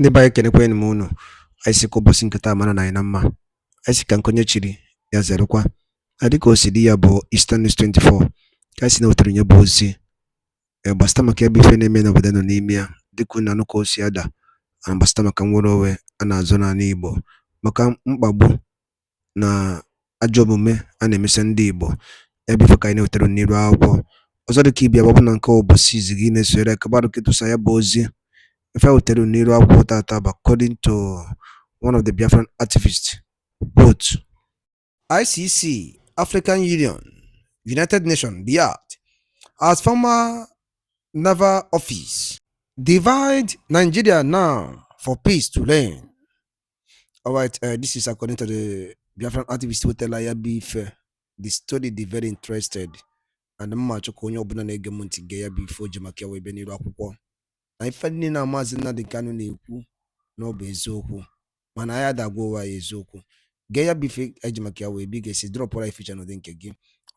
Ndị be anyị kenekwanụ m unu. Anyị sị ka ụbọchị nke taa mara na anyị na mma. Anyị sị ka nke onye chiri ya zerekwa. Dịka o si dị ya bụ Eastern News 24 ka anyị si na-wetara nye bụ ozi gbasịta maka ebe ife na-eme n'obodo nọ n'ime ya, dịka unu anụ ka o si ada, gbasịta maka nnwere onwe a na-azọ n'ala Igbo, maka mkpagbu na ajọ omume a na-emesi ndị Igbo. Ebe ife ka anyị na-wetara n'iru akwụkwọ ọzọ dịka ibia gbapụ na nke ụbọchị izi gị na-esore kabarụ ketụsa ya bụ ozi. If I will tell you Nero according to one of the Biafran activists, quote, ICC, African Union, United Nations, BIAT, as former Naval office, divide Nigeria now for peace to reign. All right, this is according to the Biafran activist who tell Beef. The study is very interested, and the match of Konyo Bunanega Montigaya before Jamakia Webeni Rakupo. Na ife ndị na Maazị Nnamdi Kanu na-ekwu na ọ bụ eziokwu, mana anyị adagwa ụwa ya eziokwu. Gee ya bụ ife eji maka ya wee bi ga-esi dropụra ificha n'ụdị nke gị.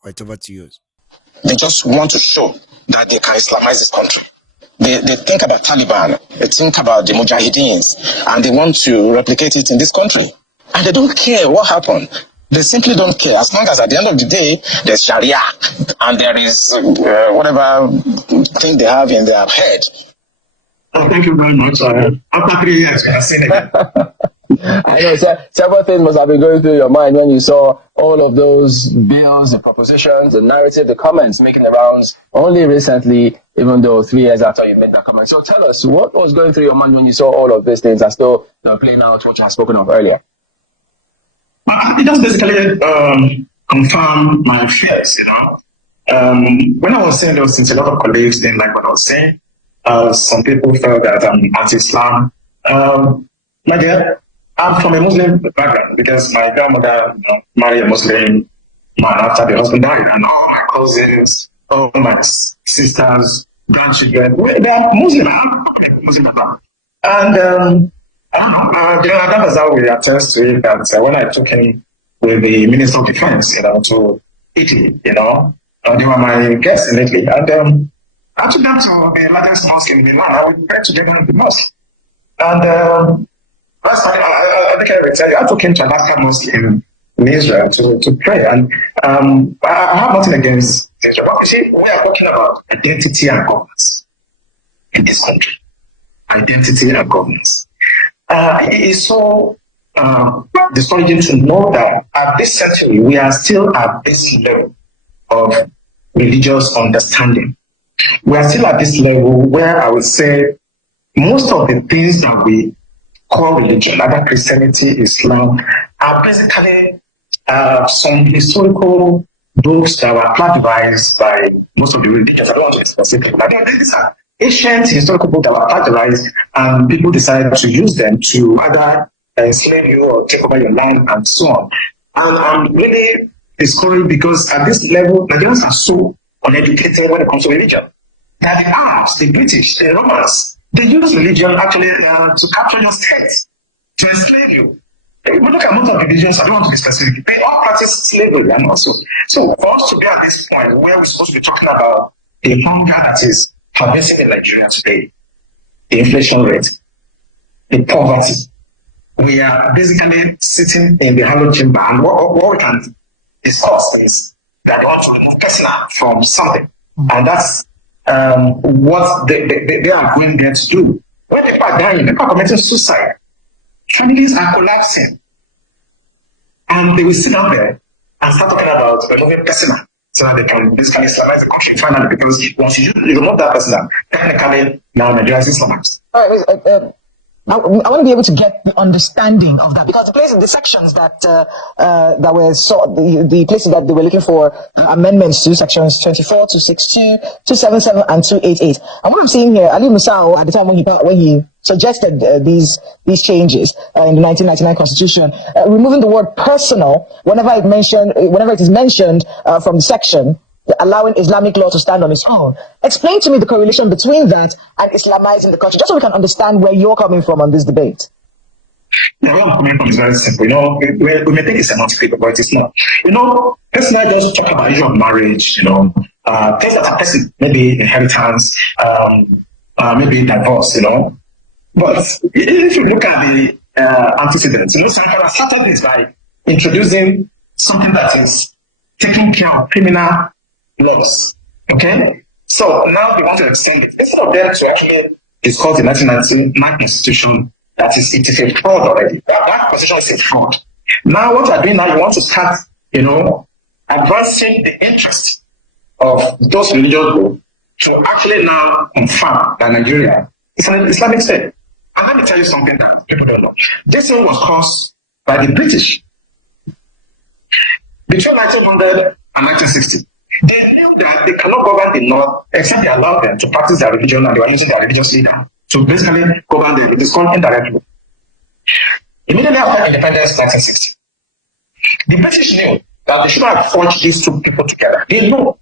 Right, over to you. They just want to show that they can Islamize this country. They think about Taliban, they think about the Mujahideens, and they want to replicate it in this country. And they don't care what happened. They simply don't care, as long as at the end of the day, there's Sharia, and there is whatever thing they have in their head. Oh, thank you very much. After 3 years, we are seeing again. I know several things must have been going through your mind when you saw all of those bills, the propositions, the narrative, the comments making the rounds only recently, even though 3 years after you made that comment. So tell us, what was going through your mind when you saw all of these things as though they're playing out what you had spoken of earlier? It just basically confirmed my fears, when I was saying those things, a lot of colleagues didn't like what I was saying. Some people felt that I'm anti-Islam. My dear, I'm from a Muslim background because my grandmother married a Muslim man after the husband died, and all my cousins, all my sisters, grandchildren, they are Muslim. And that was how we attest to it. That when I took him with the Minister of Defense, to Italy, they were my guests in Italy, and I took them to the largest mosque in Milan. I would pray together in the mosque. And last time, I think I would tell you, I took him to Alaska Mosque in Israel to pray. And I have nothing against Israel. But you see, we are talking about identity and governance in this country. Identity and governance. It is so discouraging to know that at this century, we are still at this level of religious understanding. We are still at this level where I would say most of the things that we call religion, either Christianity, Islam, are basically some historical books that were plagiarized by most of the religions. I don't want to be specific, but these are ancient historical books that were plagiarized, and people decided to use them to either enslave you or take over your land and so on. And I'm really discouraged because at this level, Nigerians are so uneducated when it comes to religion. That the Arabs, the British, the Romans, they use religion actually to capture your state, to enslave you. If we look at most of the religions, I don't want to be specific, they all practice slavery and also. So for us to be at this point where we're supposed to be talking about the hunger that is pervasive in Nigeria today, the inflation rate, the poverty, we are basically sitting in the hollow chamber, and what we can discuss is that we want to remove personal from something, and that's what they are going there to do. When people are dying, people are committing suicide, families are collapsing, and they will sit down there and start talking about removing personal so that they can basically Islamize the country finally, because once you remove that personal, technically now Nigeria is Islamized. I want to be able to get the understanding of that, because the places, the sections that were the places that they were looking for amendments to, sections 24, 262, 277, and 288. And what I'm seeing here, Ali Musao, at the time when he suggested these changes in the 1999 Constitution, removing the word personal whenever it is mentioned from the section, allowing Islamic law to stand on its own. Explain to me the correlation between that and Islamizing the country, just so we can understand where you're coming from on this debate. Where I'm coming from is very simple. We may think it's semantic, but it's not. Let's not just talk about the issue of marriage, things that are person, maybe inheritance, maybe divorce, But if you look at the antecedents, Sankara started this by introducing something that is taking care of criminal laws. Okay? So now they want to extend it. Instead of them to actually discuss the 1999 constitution, that is, it is a fraud already. That constitution is a fraud. Now what you are doing now, you want to start, advancing the interest of those religious groups to actually now confirm that Nigeria is an Islamic state. And let me tell you something that people don't know. This one was caused by the British between 1900 and 1960. They knew that they cannot govern the North except they allow them to practice their religion, and they were using their religious leader to basically govern them. It is called indirectly. Immediately after independence in 1960, the British knew that they should have forged these two people together. They know.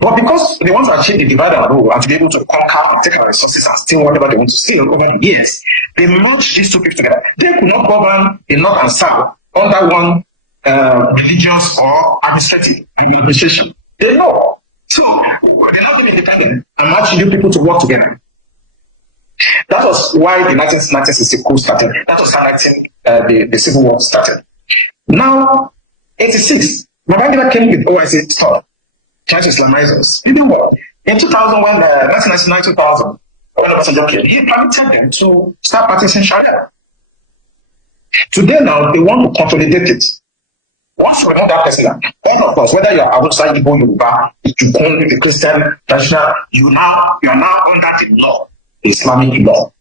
But because they want to achieve the divide and rule and to be able to conquer and take our resources and steal whatever they want to steal over the years, they merged these two people together. They could not govern the North and South under one religious or administrative administration. They know. So they now been independent and match you people to work together. That was why the 1960 coup started. That was how the Civil War started. Now, 86, Babangida came with OIC stuff, trying to Islamize us. You know what? In 2000, when 1999, 2000, when Obasanjo came, he permitted them to start practicing Sharia. Today now, they want to consolidate it. Once you remove that person, all of us, whether you are outside Igbo, Yoruba, if you call it a Christian, traditional, you are now under the law, the Islamic law,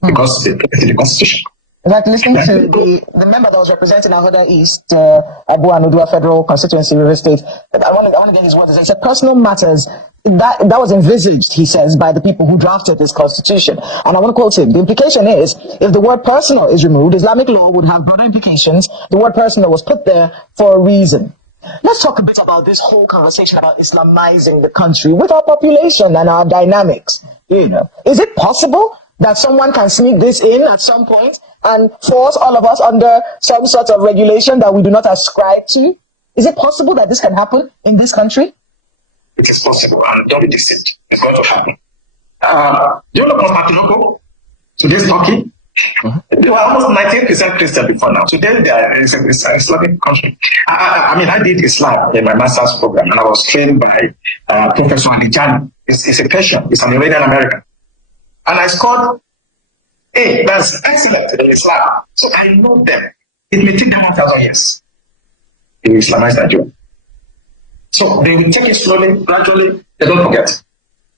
because they put it in the constitution. Like listening to the member that was representing Ahoda East, Abu Anudua Federal Constituency, River State, I want to get his words. He said personal matters that was envisaged, he says, by the people who drafted this constitution. And I want to quote him. The implication is, if the word personal is removed, Islamic law would have broader implications. The word personal was put there for a reason. Let's talk a bit about this whole conversation about Islamizing the country with our population and our dynamics. Is it possible that someone can sneak this in at some point and force all of us under some sort of regulation that we do not ascribe to? Is it possible that this can happen in this country? It is possible, and don't be deceived. It's going to happen. Do you know Constantinople? Today's Turkey? They were almost 98% Christian before now. Today they are an Islamic country. I did Islam in my master's program, and I was trained by Professor Alijani. He's a Persian. He's an Iranian American. And I scored A. That's excellent in Islam. So I know them. It may take them 1,000 years to Islamize Nigeria. So they will take it slowly, gradually. They don't forget.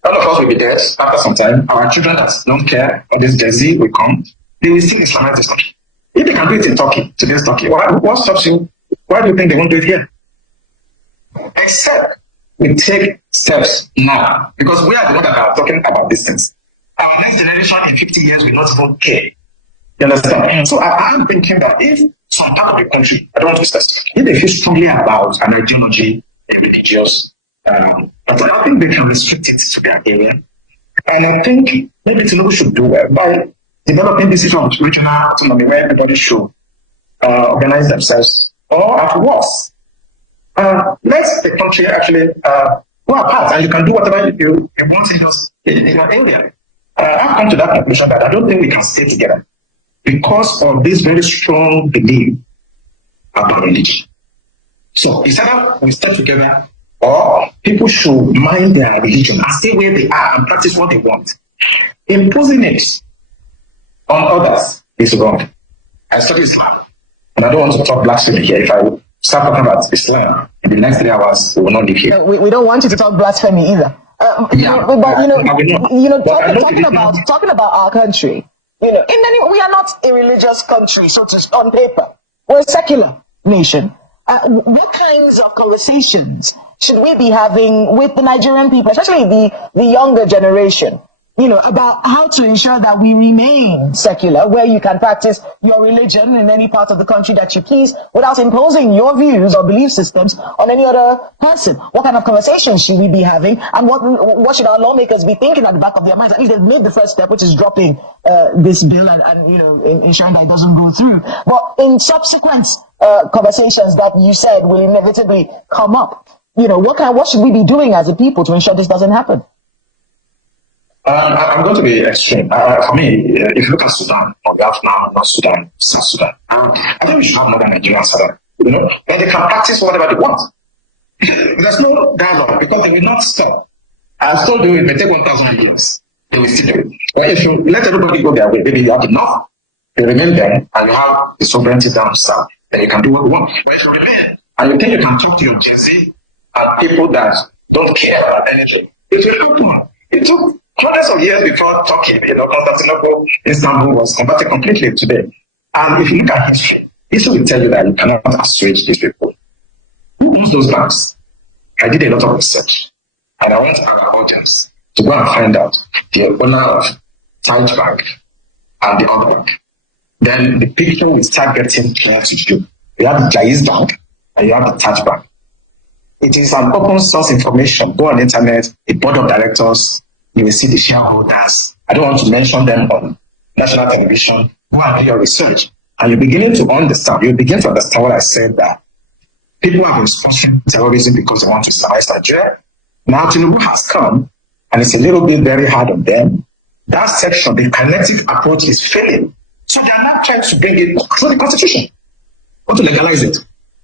All of us will be dead after some time. Our children that don't care, or this Gen Z will come. They will still Islamize this country. If they can do it in Turkey, today's Turkey, what stops you? Why do you think they won't do it here? Except we take steps now, because we are the ones that are talking about these things. Our next generation in 50 years will not even care. You understand? So I'm thinking that if some part of the country, I don't want to stress, if they feel strongly about an ideology, religious, but I don't think they can restrict it to their area. And I think maybe Tinubu should do well by developing this sort of regional autonomy where everybody should organize themselves, or at worst, let the country actually go apart, and you can do whatever you want in your area. I've come to that conclusion that I don't think we can stay together because of this very strong belief about religion. So it's either we stay together, or people should mind their religion and stay where they are and practice what they want. Imposing it on others is wrong. I study Islam, and I don't want to talk blasphemy here. If I start talking about Islam in the next 3 hours, we will not live here. We don't want you to talk blasphemy either. Talking about our country, we are not a religious country, so to on paper. We're a secular nation. What kinds of conversations should we be having with the Nigerian people, especially the younger generation, about how to ensure that we remain secular, where you can practice your religion in any part of the country that you please without imposing your views or belief systems on any other person? What kind of conversations should we be having, and what should our lawmakers be thinking at the back of their minds? At least they've made the first step, which is dropping this bill and ensuring that it doesn't go through. But in subsequent conversations that you said will inevitably come up, what should we be doing as a people to ensure this doesn't happen? I'm going to be extreme. For me, if you look at Sudan, or Biafra, not Sudan, South Sudan, I think we should have more than Nigeria and Sudan. You know, and they can practice whatever they want. There's no dialogue because they will not stop. I told you it may take 1,000 years. They will still do it. But if you let everybody go their way, maybe you have enough. You remain there and you have the sovereignty down south, then you can do what you want. But if you remain and you think you can talk to your Gen Z and people that don't care about anything, it will happen. It took hundreds of years before Turkey, Constantinople, Istanbul was converted completely today. And if you look at history will tell you that you cannot assuage these people. Who owns those banks? I did a lot of research and I went to our audience to go and find out the owner of Taj Bank and the other bank. Then the picture will start getting clear to you. You have the Jaiz Bank and you have the Taj Bank. It is an open source information. Go on the internet, the board of directors, you will see the shareholders. I don't want to mention them on national television. Go and do your research. And you're beginning to understand, you begin to understand what I said, that people have been sponsoring terrorism because they want to islamize Nigeria. Now Tinubu has come, and it's a little bit very hard on them. That section, the kinetic approach is failing. So they are not trying to bring it through the constitution or to legalize it.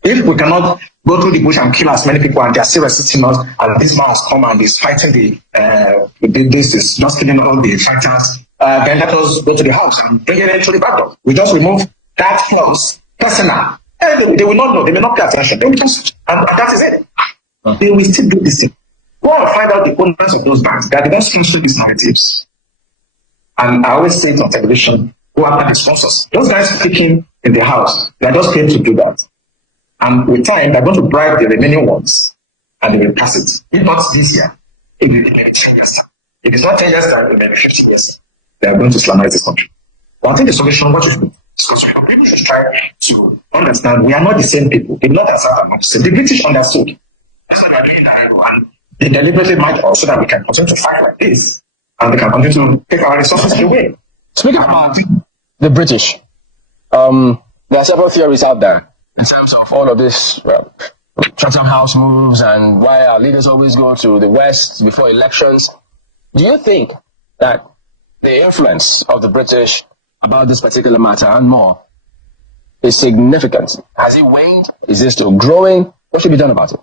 If we cannot go through the bush and kill as many people and they are still resisting us, and this man has come and is fighting this is just killing all the fighters, then let us go to the house and bring it into the back door. We just remove that clause, personal. And they will not know, they may not pay attention. They will just, and that is it. They will still do this thing. Go and find out the owners of those banks. They are the ones sponsoring these narratives. And I always say it on television, go after the sponsors. Those guys speaking in the house, they are just paid to do that. And with time, they're going to bribe the remaining ones and they will pass it. If not this year, it will be maybe 10 years. If it's not 10 years, then it will be maybe 15 years. They are going to Islamize this country. But I think the solution, what should be? People should try to understand we are not the same people. The North and South are not the same. The British understood. That's why they are doing that. And they deliberately might also that we can continue to fight like this. And they can continue to take our resources away. Speaking about the British, there are several theories out there in terms of all of this Chatham House moves and why our leaders always go to the West before elections. Do you think that the influence of the British about this particular matter and more is significant? Has it waned? Is it still growing? What should be done about it?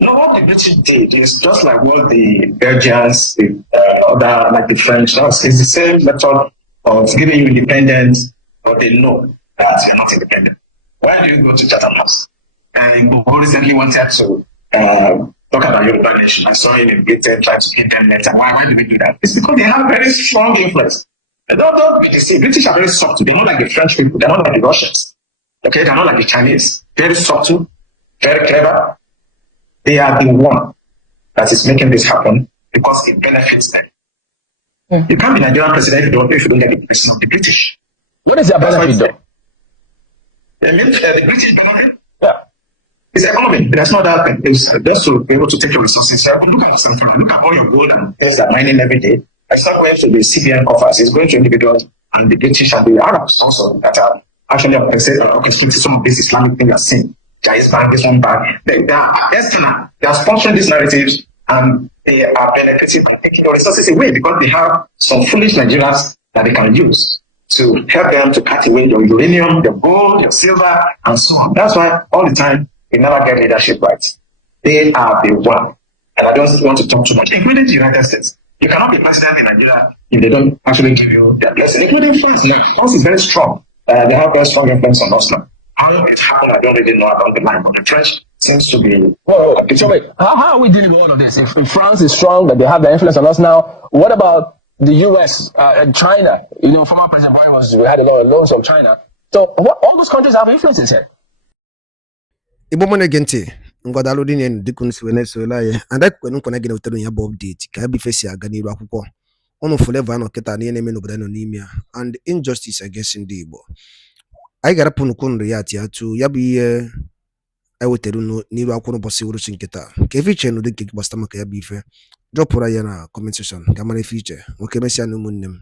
No, what the British did is just like what the Belgians, the other, like the French, it's the same method of giving you independence, but they know that you're not independent. Why do you go to Chatham House? And who recently wanted to talk about Yoruba nation. I saw him in Britain trying to give them letter. Why do we do that? It's because they have very strong influence. And don't be deceived. British are very subtle. They're not like the French people. They're not like the Russians. Okay, they're not like the Chinese. Very subtle, very clever. They are the one that is making this happen because it benefits them. Yeah. You can't be Nigerian president if you don't get the blessing of the British. What is their benefit though? The British benefit? Yeah. It's economy. That's not that thing. It's just to be able to take your resources. Look at yourself. Look at all your gold and things that mining every day. It's not going to the CBN coffers. It's going to individuals and the British and the Arabs also that are actually orchestrating some of these Islamic things you're seeing. Jaiz Bank, this one bank. They are external. They are sponsoring these narratives and they are benefiting from taking your resources away because they have some foolish Nigerians that they can use to help them to cut away your uranium, your gold, your silver, and so on. That's why all the time we never get leadership rights. They are the one. And I don't want to talk too much, including the United States. You cannot be president in Nigeria if they don't actually give you their blessing, including France now. France is very strong. They have very strong influence on us now. How it happened, I don't really know about the line, but the French seems to be... So wait, how are we dealing with all of this? If France is strong, that they have the influence on us now, what about the US and China? You know, former President Buhari we had a lot of loans from China. So all those countries have influences here. Ibo mo negenti ngwadalo din yen dikun si Venezuela ye anda kwenu kona gina utero nya update ka bi fesi aga ni akwụkwọ onu forever no keta na eme no bodo n'ime and injustice against ndị Igbo anyị gara punu kun riyati atu ya bụ ihe eweteru n'iru akwụkwọ bosi wuru chinketa ka efiche no dike gbasta maka ya bụ ife dropụra ya na comment section ka mara efiche nwoke mesia na ụmụnne m